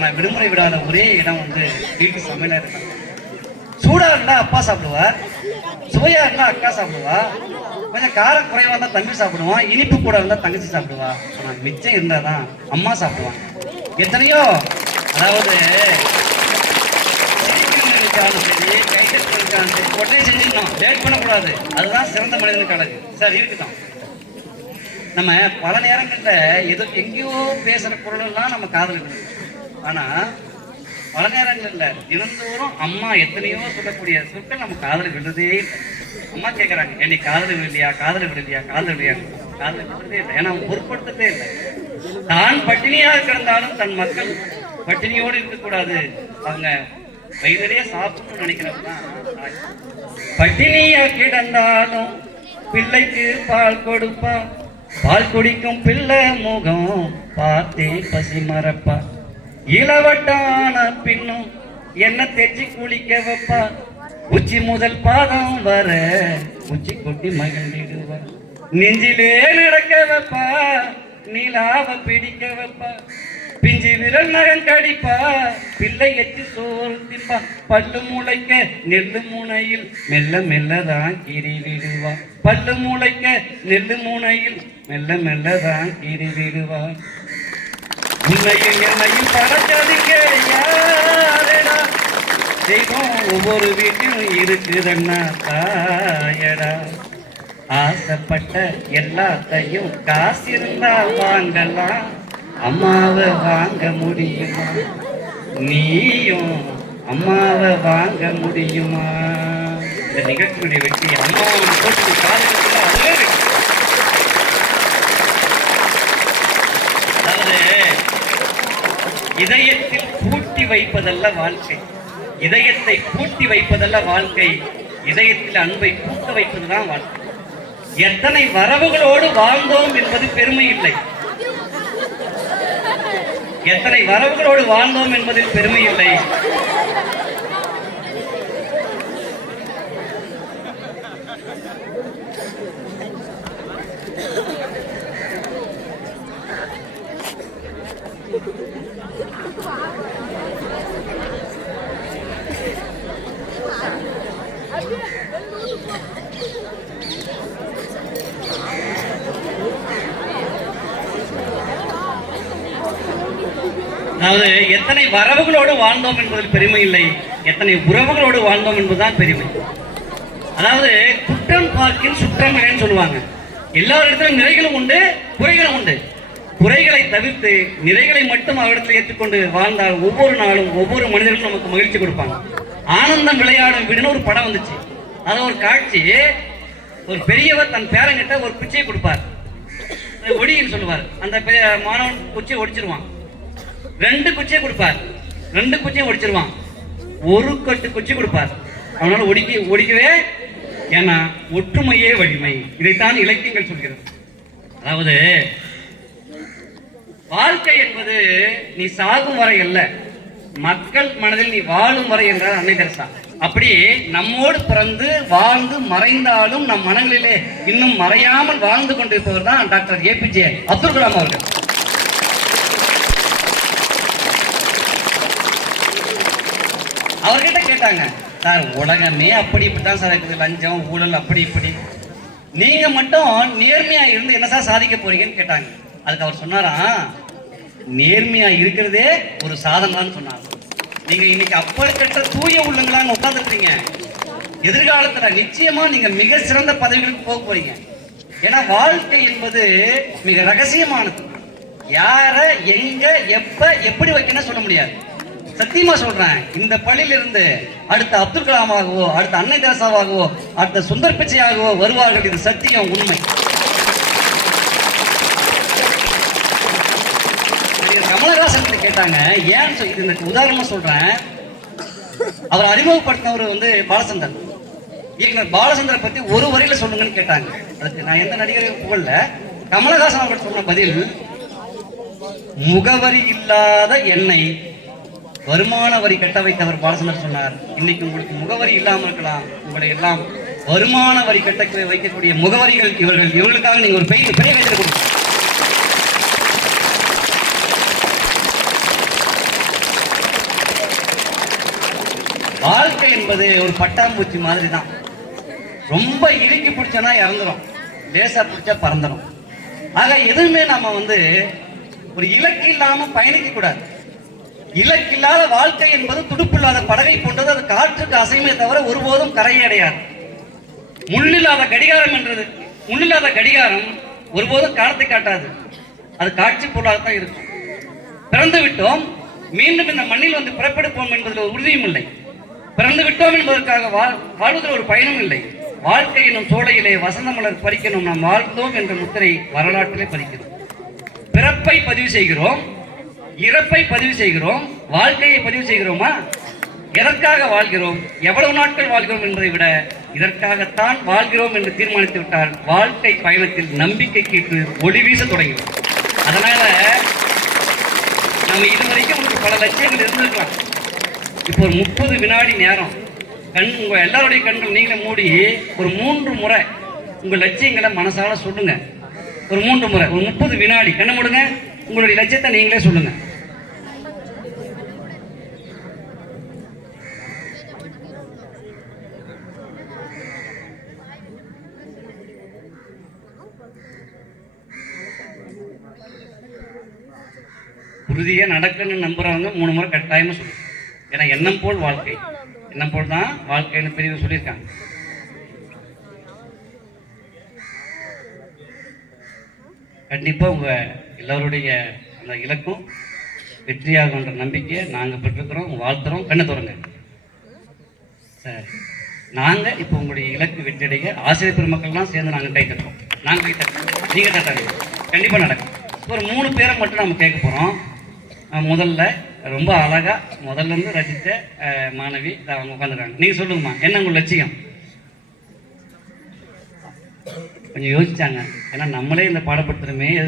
ஆனால் விடுமுறை விடாத ஒரே இடம் வந்து வீட்டு சமையலாக இருக்காங்க. சூடா இருந்தா அப்பா சாப்பிடுவார், சுவையா இருந்தா அக்கா சாப்பிடுவா, கொஞ்சம் காரம் குறைவா இருந்தா தம்பி சாப்பிடுவான், இனிப்பு கூட இருந்தா தங்கச்சி சாப்பிடுவா. ஆனா மிச்சம் இருந்தாதான் அம்மா சாப்பிடுவாங்க. எத்தனையோ அதாவது சரி கைதட்டாலும் சரி உடனே செஞ்சிடணும், லேட் பண்ணக்கூடாது. அதுதான் சிறந்த மனிதனுக்கு அழகு. சார் இருக்கட்டும். நம்ம பல நேரங்கள்ல ஏதோ எங்கேயோ பேசுற பொருள் எல்லாம் நம்ம காதல் விடுது. ஆனா பல நேரங்கள்ல தினந்தோறும் அம்மா எத்தனையோ சொல்லக்கூடிய சொற்கள் நம்ம காதல் விடுறதே இல்லை. அம்மா கேட்கறாங்க, என்னை காதல் விடலையா, காதல் விடலையா, காதல் விடலையா, காதல் விடுறதே இல்லை. ஏன்னா பொருட்படுத்ததே இல்லை. தான் பட்டினியாக கிடந்தாலும் தன் மக்கள் பட்டினியோடு இருக்கக்கூடாது, அவங்க வயிறிலேயே சாப்பிடணும்னு நினைக்கிறப்ப பட்டினியா கிடந்தாலும் பிள்ளைக்கு பால் கொடுப்பா, பால் குடிக்கும் பிள்ளை முகம் பார்த்தே பசி மறப்பா, இளவட்டான பின்னும் என்ன தேய்ச்சி குளிக்க வைப்பா, உச்சி முதல் பாதம் வர உச்சி கொட்டி மகிழ்ந்திடுவா, நெஞ்சிலே நடக்க வைப்பா, நீலாவ பிடிக்க வைப்பா, பிஞ்சு விரல் நகன் கடிப்பா, பிள்ளை எச்சு சோறு திப்பா, பல்லு முளைக்க நெல்லு முனையில் மெல்ல மெல்லதான் கீறி விடுவா, பல்லு முளைக்க நெல்லு முனையில் மெல்ல மெல்லதான் கீறி விடுவா, உன்னையும் என்னையும் படைச்சதுங்க யாரடா, தெய்வம் ஒவ்வொரு வீட்டிலும் இருக்குதுன்னா தாயடா, ஆசைப்பட்ட எல்லாத்தையும் காசு இருந்தா வாங்கலாம், அம்மாவை வாங்க முடியுமா, நீயும் அம்மாவை வாங்க முடியுமா. இந்த நிகழ்ச்சியுடைய வெற்றி அம்மாவோட போட்டு காலத்துல அதுவே வெற்றி. அதாவது இதயத்தில் பூட்டி வைப்பதல்ல வாழ்க்கை, இதயத்தை பூட்டி வைப்பதல்ல வாழ்க்கை, இதயத்தில் அன்பை பூட்ட வைப்பதுதான் வாழ்க்கை. எத்தனை வரவுகளோடு வாழ்ந்தோம் என்பது பெருமை இல்லை, எத்தனை வரவுகளோடு வாழ்ந்தோம் என்பதில் பெருமை இல்லை. அதாவது எத்தனை வரவுகளோடு வாழ்ந்தோம் என்பதில் பெருமை இல்லை, எத்தனை உறவுகளோடு வாழ்ந்தோம் என்பதுதான் பெருமை. அதாவது குற்றம் பார்க்கின் சுற்றம் இல்லைன்னு சொல்லுவாங்க. எல்லா இடத்திலும் நிறைகளும் உண்டு, குறைகளும் உண்டு. குறைகளை தவிர்த்து நிறைகளை மட்டும் அவரிடத்தில் ஏற்றுக்கொண்டு வாழ்ந்தால் ஒவ்வொரு நாளும் ஒவ்வொரு மனிதர்களும் நமக்கு மகிழ்ச்சி கொடுப்பாங்க. ஆனந்தம் விளையாடும் வீடுன்னு ஒரு படம் வந்துச்சு. அது ஒரு காட்சி. ஒரு பெரியவர் தன் பேரங்கிட்ட ஒரு குச்சியை கொடுப்பார், ஒடின்னு சொல்லுவார். அந்த மாணவன் குச்சியை ஒடிச்சிருவான். 2 குச்சியை கொடுப்பார், 2 குச்சியை ஒடிச்சிருவான். ஒரு கட்டு குச்சி கொடுப்பார், அவனால ஒடிக்கவே. ஏன்னா ஒற்றுமையே வலிமை. இதைத்தான் இலக்கியங்கள் சொல்கிறது. அதாவது வாழ்க்கை என்பது நீ சாகும் வரை அல்ல, மக்கள் மனதில் நீ வாழும் வரை என்றார் அன்னை தெரசா. அப்படி நம்மோடு பிறந்து வாழ்ந்து மறைந்தாலும் நம் மனங்களிலே இன்னும் மறையாமல் வாழ்ந்து கொண்டிருப்பவர் தான் டாக்டர் ஏபிஜே அப்துல் கலாம் அவர்கள். அவர்கிட்ட கேட்டாங்க, சார் உலகமே அப்படி இப்படித்தான் சார் இருக்குது, லஞ்சம் ஊழல் அப்படி இப்படி, நீங்க மட்டும் நேர்மையா இருந்து என்ன சார் சாதிக்க போறீங்கன்னு கேட்டாங்க. அதுக்கு அவர் சொன்னாராம், நேர்மையா இருக்கிறதே ஒரு சாதனைன்னு சொன்னார். நீங்க இன்னைக்கு அப்பழுக்கற்ற தூய உள்ளங்களாங்க உட்கார்ந்துருக்கீங்க, எதிர்காலத்துல நிச்சயமா நீங்க மிக சிறந்த பதவிகளுக்கு போக போறீங்க. ஏன்னா வாழ்க்கை என்பது மிக ரகசியமானது. யார எங்க எப்ப எப்படி வைக்கணும் சொல்ல முடியாது. சத்தியமா சொல்றேன், இந்த பள்ளியில இருந்து அடுத்த அப்துல் கலாமாகவோ, அடுத்த அன்னை தெரசாவாகவோ, அடுத்த சுந்தர் பிச்சையாகவோ வருவார்கள். இது சத்தியம், உண்மை. கமலஹாசன் கேட்டாங்க, ஏன் இது உதாரணமா சொல்றேன். அவர் அறிமுகப்படுத்தினவர் வந்து பாலச்சந்தர். இயக்குனர் பாலச்சந்தரை பத்தி ஒரு வரியில சொல்லுங்கன்னு கேட்டாங்க. அதுக்கு நான் எந்த நடிகரையும் புகழல. கமலஹாசன் அவர்கள் சொன்ன பதில், முகவரி இல்லாத என்னை வருமான வரி கட்ட வைத்தவர் பாலச்சந்தர் சொன்னார். இன்னைக்கு உங்களுக்கு முகவரி இல்லாமல் இருக்கலாம், உங்களை எல்லாம் வருமான வரி கட்ட வைக்கக்கூடிய முகவரிகள் இவர்கள். இவர்களுக்காக நீங்க ஒரு பெரிய கைது கொடுங்க. வாழ்க்கை என்பது ஒரு பட்டாம்பூச்சி மாதிரி தான். ரொம்ப இறுக்கி பிடிச்சனா இறந்துரும், லேசா பிடிச்சா பறந்துடும். ஆக எதுவுமே நம்ம ஒரு இலக்கு இல்லாம பயணிக்க கூடாது. இலக்கில்லாத வாழ்க்கை என்பது துடுப்பில்லாத படகை போன்றது. அது காற்றுக்கு அசைமே தவிர ஒருபோதும் கரையை அடையாது. முள்ளில்லாத கடிகாரம் என்றது, முள்ளில்லாத கடிகாரம் ஒருபோதும் காலத்தை காட்டாது. அது காட்சி பொருளாகத்தான் இருக்கும். பிறந்து விட்டோம், மீண்டும் இந்த மண்ணில் பிறப்பெடுப்போம் என்பதில் ஒரு உறுதியும் இல்லை. பிறந்து விட்டோம் என்பதற்காக வாழ்வதில் ஒரு பயனும் இல்லை. வாழ்க்கை என்னும் சோலையிலே வசந்த மலர் பறிக்கணும், நாம் வாழ்ந்தோம் என்ற முத்திரை வரலாற்றிலே பறிக்கிறோம். பிறப்பை பதிவு செய்கிறோம், இறப்பை பதிவு செய்கிறோம், வாழ்க்கையை பதிவு செய்கிறோமா? எதற்காக வாழ்கிறோம், எவ்வளவு நாட்கள் வாழ்கிறோம் என்பதை விட இதற்காகத்தான் வாழ்கிறோம் என்று தீர்மானித்து விட்டால் வாழ்க்கை பயணத்தில் நம்பிக்கைக்கு ஒளி வீச தொடங்கிடும். அதனால நம்ம இதுவரைக்கும் உங்களுக்கு பல லட்சியங்கள் இருந்திருக்கலாம். இப்போ ஒரு 30 வினாடி நேரம் உங்க எல்லாருடைய கண்கள் நீங்களே மூடி ஒரு 3 முறை உங்க லட்சியங்களை மனசால சொல்லுங்க. ஒரு 3 முறை, ஒரு 30 வினாடி கண்ணை மூடுங்க. உங்களுடைய லட்சியத்தை நீங்களே சொல்லுங்க. உறுதியா நடக்குன்னு நம்புறவங்க 3 முறை கட்டாயமா சொல்லுங்க. ஏன்னா எண்ணம் போல் வாழ்க்கை, எண்ணம் போல் தான் வாழ்க்கைன்னு பெரியவங்க சொல்லியிருக்காங்க. கண்டிப்பா உங்க எல்லாருடைய அந்த இலக்கும் வெற்றியாகுன்ற நம்பிக்கையை நாங்க பெற்றிருக்கிறோம், வாழ்த்துறோம். கண்ணை தொடங்க. சரி, நாங்க இப்போ உங்களுடைய இலக்கு வெற்றியடைய ஆசிரியர் பெருமக்கள்லாம் சேர்ந்து நாங்க கை தட்டுறோம். நாங்க கை தட்டுறோம், நீங்க தட்டாங்க. கண்டிப்பா நடக்கும். ஒரு 3 பேரை மட்டும் நம்ம கேட்க போறோம். முதல்ல ரொம்ப அழகா முதல்ல இருந்து ரசித்த மாணவி அவங்க உட்காந்துருக்காங்க. நீங்க சொல்லுங்கம்மா, என்ன உங்க லட்சியம்? கொஞ்சம் யோசிச்சாங்க. ஏன்னா நம்மளே இந்த பாடப்படுத்துறமே